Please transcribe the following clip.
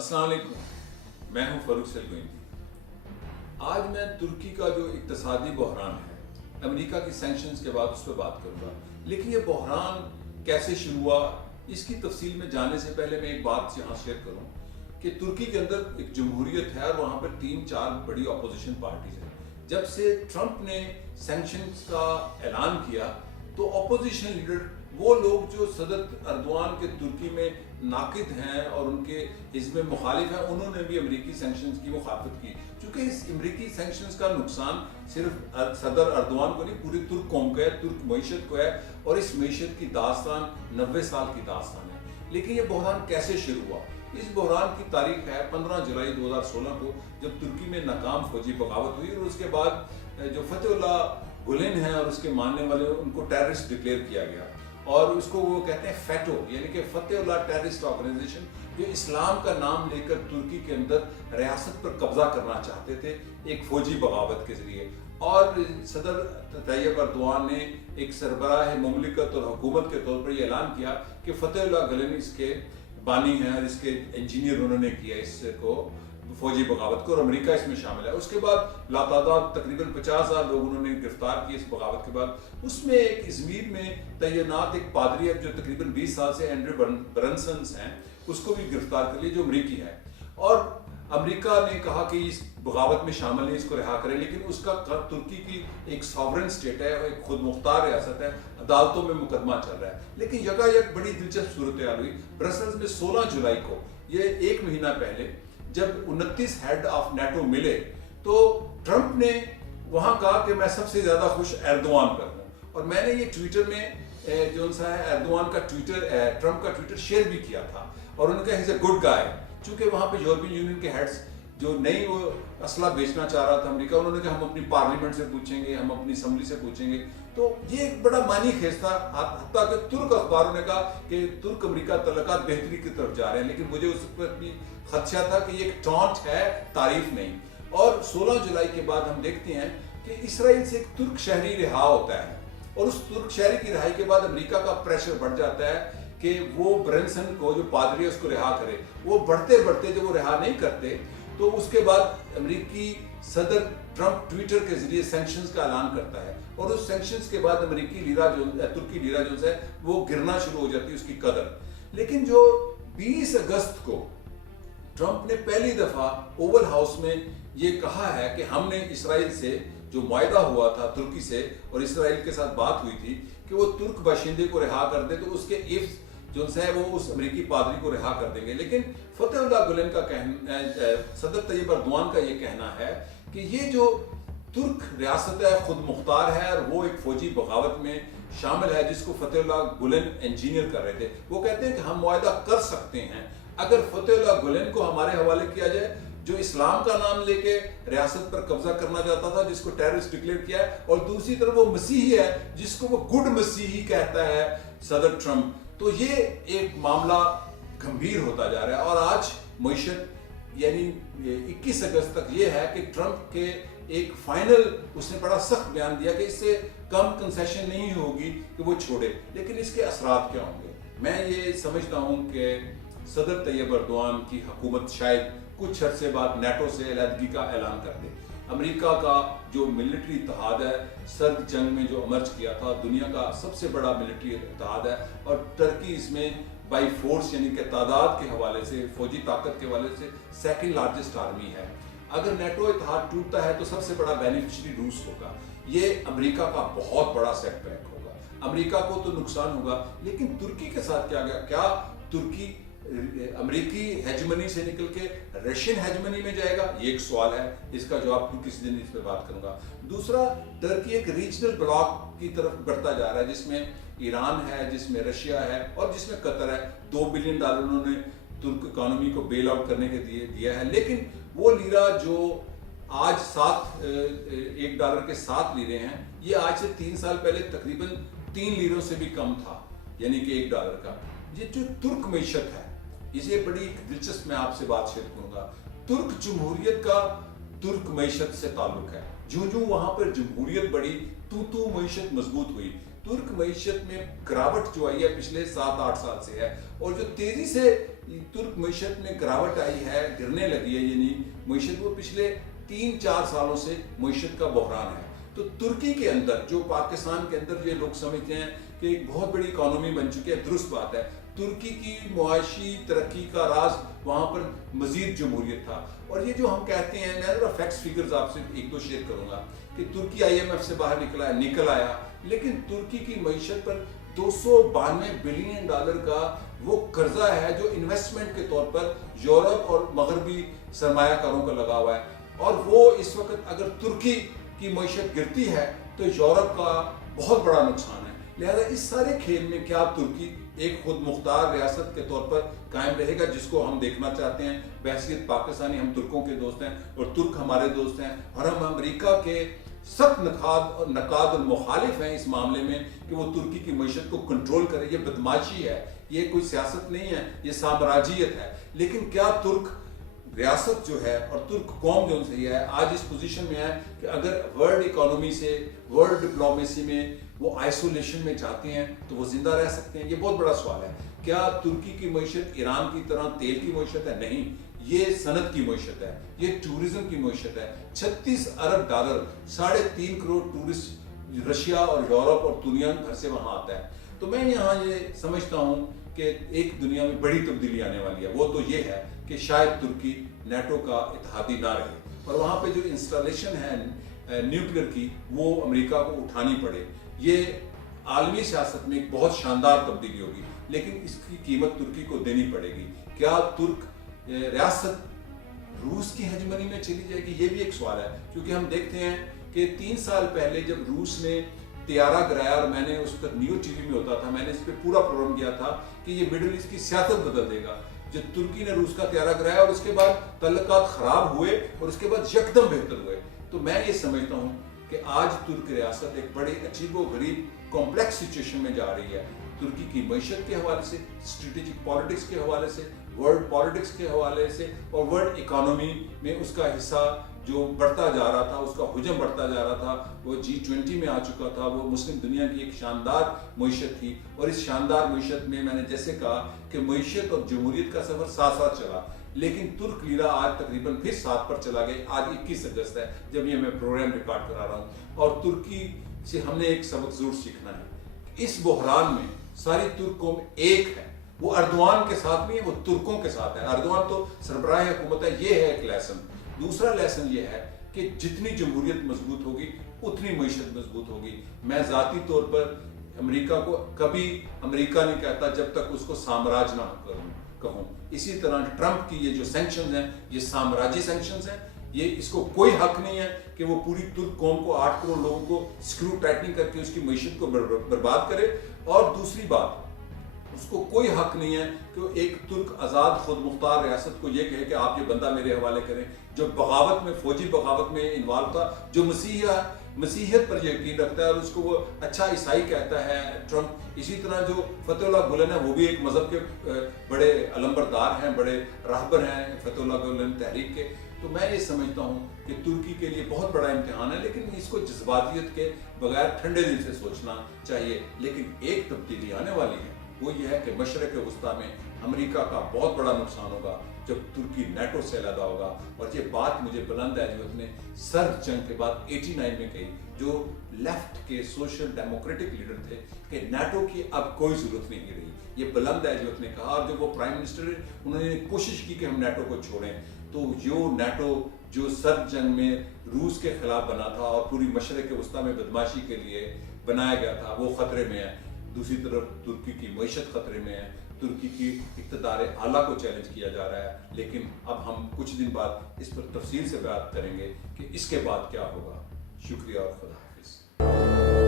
अस्सलाम वालेकुम, मैं हूं फरूक सेलगोइंदी। आज मैं तुर्की का जो इक्तिसादी बहरान है, अमेरिका की सैंक्शंस के बाद उस पर बात करूंगा। लेकिन ये बहरान कैसे शुरू हुआ, इसकी तफसील में जाने से पहले मैं एक बात यहाँ शेयर करूँ कि तुर्की के अंदर एक जमहूरियत है और वहाँ पर 3-4 बड़ी अपोजिशन पार्टीज हैं। जब से ट्रंप ने सैंक्शंस का ऐलान किया तो अपोजिशन लीडर, वो लोग जो सदर अर्दवान के तुर्की में नाकिद हैं और उनके हिज़्ब मुखालिफ हैं, उन्होंने भी अमरीकी सैंक्शंस की मुखालफत की। चूँकि इस अमरीकी सैंक्शंस का नुकसान सिर्फ सदर अर्दवान को नहीं, पूरी तुर्क कौम को है, तुर्क मईशत को है। और इस मईशत की दास्तान 90 साल की दास्तान है। लेकिन ये बहरान कैसे शुरू हुआ? इस बहरान की तारीख है 15 जुलाई 2016 को, जब तुर्की में नाकाम फौजी बगावत हुई और उसके बाद जो फतेहुल्लाह गुलेन है और उसके मानने वाले, उनको टेररिस्ट डिक्लेयर किया गया। और उसको वो कहते हैं फैटो, यानी कि फतेहुल्लाह टेररिस्ट ऑर्गेनाइजेशन, जो इस्लाम का नाम लेकर तुर्की के अंदर रियासत पर कब्जा करना चाहते थे एक फौजी बगावत के जरिए। और सदर तैयब अर्दवान ने एक सरबराह मुमलिकत और हुकूमत के तौर पर यह ऐलान किया कि फतेहुल्लाह गुलेन इसके बानी हैं और इसके इंजीनियर उन्होंने किया इसको, फौजी बगावत को, और अमेरिका इसमें शामिल है। उसके बाद लातादाद तकरीबन 50,000 लोग उन्होंने गिरफ्तार किए इस बगावत के बाद। उसमें एक इज़मीर में तैनात एक पादरी जो तकरीबन 20 साल से एंड्रू ब्रनसन हैं, उसको भी गिरफ्तार कर लिया, जो अमरीकी है। और अमेरिका ने कहा कि इस बगावत में शामिल है, इसको रिहा करें। लेकिन उसका तुर्की की एक सॉवरन स्टेट है, एक खुद मुख्तार रियासत है, अदालतों में मुकदमा चल रहा है। लेकिन यकायक बड़ी दिलचस्प सूरत हाल हुई ब्रसल्स में 16 जुलाई को, ये एक महीना पहले, जब 29 हेड ऑफ नेटो मिले तो ट्रंप ने वहां कहा कि मैं सबसे ज्यादा खुश एर्दोआन पर हूं। और मैंने ये ट्विटर में जो सा है एर्दोआन का ट्विटर, ट्रंप का ट्विटर शेयर भी किया था। और उन्होंने कहा he is a good guy, चूंकि वहां पे यूरोपियन यूनियन के हेड्स जो नहीं वो असला बेचना चाह रहा था अमेरिका, उन्होंने कहा हम अपनी पार्लियामेंट से पूछेंगे, हम अपनी असम्बली से पूछेंगे। तो ये एक बड़ा मानी खेस था। हत्ता कि तुर्क अखबारों ने कहा कि तुर्क अमेरिका तल्लुकात बेहतरी की तरफ जा रहे हैं। लेकिन मुझे उस पर भी खदशा था कि ये एक टॉन्ट है, तारीफ नहीं। और 16 जुलाई के बाद हम देखते हैं कि इसराइल से एक तुर्क शहरी रिहा होता है। और उस तुर्क शहरी की रिहाई के बाद अमेरिका का प्रेशर बढ़ जाता है कि वो ब्रनसन को, जो पादरी है, उसको रिहा करे। वो बढ़ते बढ़ते जब वो रिहा नहीं करते तो उसके बाद अमेरिकी सदर ट्रंप ट्विटर के जरिए सैंक्शंस का ऐलान करता है। और उस सैंक्शंस के बाद अमेरिकी लीरा जो तुर्की लीरा जो है वो गिरना शुरू हो जाती है, उसकी कदर। लेकिन जो 20 अगस्त को ट्रंप ने पहली दफा ओवल हाउस में ये कहा है कि हमने इसराइल से जो मुआहदा हुआ था तुर्की से, और इसराइल के साथ बात हुई थी कि वो तुर्क बाशिंदे को रिहा कर दे, तो उसके इफ्स जो है वो उस अमेरिकी पादरी को रिहा कर देंगे। लेकिन फतेहुल्लाह गुलेन का कहना, सदर तैयब अर्दवान का ये कहना है कि ये जो तुर्क रियासत है खुद मुख्तार है और वो एक फौजी बगावत में शामिल है जिसको फतेहुल्लाह गुलेन इंजीनियर कर रहे थे। वो कहते हैं कि हम मुआहदा कर सकते हैं अगर फतेहुल्लाह गुलेन को हमारे हवाले किया जाए, जो इस्लाम का नाम लेके रियासत पर कब्जा करना चाहता था, जिसको टेररिस्ट डिक्लेयर किया है, और दूसरी तरफ वो मसीही है जिसको वो गुड मसीही कहता है सदर ट्रंप। तो ये एक मामला गंभीर होता जा रहा है। और आज मईशत यानी 21 अगस्त तक ये है कि ट्रंप के एक फाइनल, उसने बड़ा सख्त बयान दिया कि इससे कम कंसेशन नहीं होगी कि वो छोड़े। लेकिन इसके असरात क्या होंगे? मैं ये समझता हूँ कि सदर तैयब अर्दवान की हुकूमत शायद कुछ अरसे बाद नेटो से अलहदगी का ऐलान कर दे। अमेरिका का जो मिलिट्री इत्तेहाद है, सर्द जंग में जो अमर्ज किया था, दुनिया का सबसे बड़ा मिलिट्री इत्तेहाद है। और टर्की इसमें बाई फोर्स यानी कि तादाद के हवाले से, फौजी ताकत के हवाले से सेकंड लार्जेस्ट आर्मी है। अगर नेटो इत्तेहाद टूटता है तो सबसे बड़ा बेनिफिशियरी रूस होगा। ये अमेरिका का बहुत बड़ा सेटबैक होगा, अमेरिका को तो नुकसान होगा। लेकिन तुर्की के साथ क्या गया? क्या तुर्की अमेरिकी हेजमनी से निकल के रशियन हेजमनी में जाएगा? ये एक सवाल है, इसका जवाब किसी दिन इस पर बात करूंगा। दूसरा, टर्की एक रीजनल ब्लॉक की तरफ बढ़ता जा रहा है जिसमें ईरान है, जिसमें रशिया है और जिसमें कतर है। $2 बिलियन उन्होंने तुर्क इकोनॉमी को बेल आउट करने के दिया है। लेकिन वो लीरा जो आज $1 के 7 लीरे हैं, ये आज से 3 साल पहले तकरीबन 3 लीरों से भी कम था, यानी कि $1 का। ये जो तुर्क मईशत है, इसे बड़ी दिलचस्प मैं आपसे बात शेयर करूंगा। तुर्क जमहूरियत का तुर्क मईशत से ताल्लुक है। जो वहां पर जमहूरियत बढ़ी, तू मईशत मजबूत हुई। तुर्क मईशत में गिरावट जो आई है पिछले 7-8 साल से है। और जो तेजी से तुर्क मीशत में गिरावट आई है, गिरने लगी है, यानी मीशत वो पिछले 3-4 सालों से मीशत का बहरान है। तो तुर्की के अंदर जो पाकिस्तान के अंदर जो लोग समझते हैं कि एक बहुत बड़ी इकोनॉमी बन चुकी है, दुरुस्त बात है। तुर्की की मुआशी तरक्की का राज वहाँ पर मजीद जमहूरियत था। और ये जो हम कहते हैं, मैं ज़रा फैक्ट्स फिगर्स आपसे एक दो शेयर करूँगा कि तुर्की IMF से बाहर निकल आया, लेकिन तुर्की की मईशत पर $292 बिलियन का वो कर्जा है जो इन्वेस्टमेंट के तौर पर यूरोप और मगरबी सरमायाकारों का लगा हुआ है। और वो इस वक्त अगर तुर्की की मईशत गिरती है तो यूरोप का बहुत बड़ा नुकसान है। लिहाजा इस सारे खेल में क्या तुर्की एक खुद मुख्तार रियासत के तौर पर कायम रहेगा, जिसको हम देखना चाहते हैं। बहसीत पाकिस्तानी हम तुर्कों के दोस्त हैं और तुर्क हमारे दोस्त हैं, और हम अमेरिका के सख्त नकाद और मुखालिफ हैं इस मामले में कि वो तुर्की की मईशत को कंट्रोल करे। ये बदमाशी है, ये कोई सियासत नहीं है, ये साम्राज्यियत है। लेकिन क्या तुर्क रियासत जो है और तुर्क कौम जो सही है आज इस पोजीशन में है कि अगर वर्ल्ड इकोनॉमी से, वर्ल्ड डिप्लोमेसी में वो आइसोलेशन में जाते हैं तो वो जिंदा रह सकते हैं? ये बहुत बड़ा सवाल है। क्या तुर्की की मईशत ईरान की तरह तेल की मईशत है? नहीं, ये सनत की मईशत है, ये टूरिज्म की मईशत है। $36 अरब, 3.5 करोड़ टूरिस्ट रशिया और यूरोप और दुनिया भर से वहां आता है। तो मैं यहाँ ये समझता हूँ कि एक दुनिया में बड़ी तब्दीली आने वाली है। वो तो ये है कि शायद तुर्की नेटो का इत्तेहादी ना रहे और वहाँ पे जो इंस्टॉलेशन है न्यूक्लियर की वो अमेरिका को उठानी पड़े। ये आलमी सियासत में एक बहुत शानदार तब्दीली होगी, लेकिन इसकी कीमत तुर्की को देनी पड़ेगी। क्या तुर्क रियासत रूस की हेजमनी में चली जाएगी? ये भी एक सवाल है, क्योंकि हम देखते हैं कि 3 साल पहले जब रूस ने त्यारा गिराया, और मैंने उस पर न्यू टीवी में होता था, मैंने इस पर पूरा प्रोग्राम किया था कि ये मिडिल ईस्ट की सियासत बदल देगा। जब तुर्की ने रूस का त्यारा गिराया और उसके बाद तल्लुकात खराब हुए और उसके बाद यकदम बेहतर हुए। तो मैं ये समझता हूँ कि आज तुर्क रियासत एक बड़ी अजीबो गरीब कॉम्प्लेक्स सिचुएशन में जा रही है। तुर्की की मईशत के हवाले से, स्ट्रेटेजिक पॉलिटिक्स के हवाले से, वर्ल्ड पॉलिटिक्स के हवाले से, और वर्ल्ड इकोनॉमी में उसका हिस्सा जो बढ़ता जा रहा था, उसका हुजम बढ़ता जा रहा था। वो G20 में आ चुका था, वो मुस्लिम दुनिया की एक शानदार मईशत थी। और इस शानदार मईशत में मैंने जैसे कहा कि मईशत और जमहूरियत का सफर साथ साथ चला, लेकिन तुर्क लीरा आज तकरीबन फिर 7 पर चला गया। आज 21 अगस्त है जब ये मैं प्रोग्राम रिकॉर्ड करा रहा हूँ, और तुर्की से हमने एक सबक जरूर सीखना है। इस बहरान में सारी तुर्क कौम एक है, वो अर्दवान के साथ नहीं है, वो तुर्कों के साथ है। अर्दवान तो सरबराह हुकूमत है, ये है एक लेसन। दूसरा लेसन ये है कि जितनी जमहूरियत मजबूत होगी उतनी मईशत मजबूत होगी। मैं ज़ाती तौर पर अमेरिका को कभी अमेरिका नहीं कहता जब तक उसको साम्राज्य ना कहूँ। इसी तरह ट्रंप की ये जो सैंक्शन हैं, ये साम्राज्य सैंक्शन हैं। ये इसको कोई हक नहीं है कि वो पूरी तुर्क कौम को, 8 करोड़ लोगों को स्क्रू टाइटनिंग करके उसकी मईशत को बर्बाद करे। और दूसरी बात, उसको कोई हक नहीं है कि एक तुर्क आज़ाद खुद मुख्तार रियासत को ये कहे कि आप ये बंदा मेरे हवाले करें, जो बगावत में, फौजी बगावत में इन्वॉल्व था, जो मसीहियत पर यकीन रखता है और उसको वो अच्छा ईसाई कहता है ट्रंप। इसी तरह जो फतहुल्लाह गुलन है, वो भी एक मजहब के बड़े अलंबरदार हैं, बड़े राहबर हैं फतहुल्लाह गुलन तहरीक के। तो मैं ये समझता हूँ कि तुर्की के लिए बहुत बड़ा इम्तिहान है, लेकिन इसको जज्बातियत के बगैर ठंडे दिल से सोचना चाहिए। लेकिन एक तब्दीली आने वाली है, वो ये है कि मशरक़ वस्ता में अमेरिका का बहुत बड़ा नुकसान होगा जब तुर्की नेटो से अलग होगा। और ये बात मुझे बुलंद है जो अपने सर्द जंग के बाद 89 में कही, जो लेफ्ट के सोशल डेमोक्रेटिक लीडर थे, कि नेटो की अब कोई जरूरत नहीं रही। ये बुलंद है जो ने कहा, और जब वो प्राइम मिनिस्टर उन्होंने कोशिश की कि हम नेटो को छोड़ें, तो जो नेटो जो सर्द जंग में रूस के खिलाफ बना था और पूरी मशरक़ वस्ता में बदमाशी के लिए बनाया गया था, वो खतरे में है। दूसरी तरफ तुर्की की मईशत खतरे में है, तुर्की की इक़्तिदार आला को चैलेंज किया जा रहा है। लेकिन अब हम कुछ दिन बाद इस पर तफसील से बात करेंगे कि इसके बाद क्या होगा। शुक्रिया और खुदा हाफिज़।